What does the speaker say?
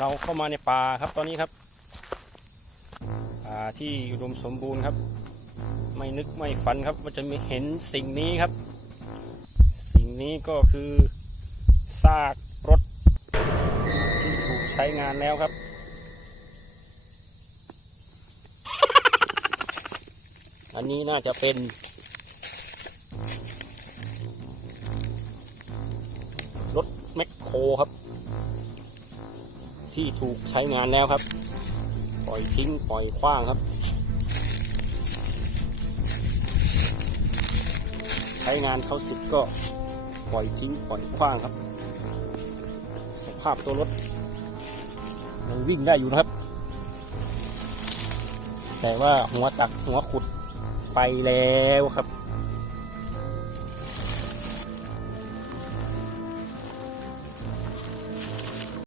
เราเข้ามาในป่าครับตอนนี้ครับป่าที่อุดมสมบูรณ์ครับ ไม่นึกไม่ฝันครับว่าจะมีเห็นสิ่งนี้ครับ สิ่งนี้ก็คือซากรถที่ถูกใช้งานแล้วครับอันนี้น่าจะเป็น รถแมคโครครับ ที่ถูกใช้งานแล้วครับ ปล่อยทิ้งปล่อยขว้างครับ ใช้งานเขาสิบก็ปล่อยทิ้งปล่อยขว้างครับ สภาพตัวรถยังวิ่งได้อยู่นะครับ แต่ว่าหัวตักหัวขุดไปแล้วครับ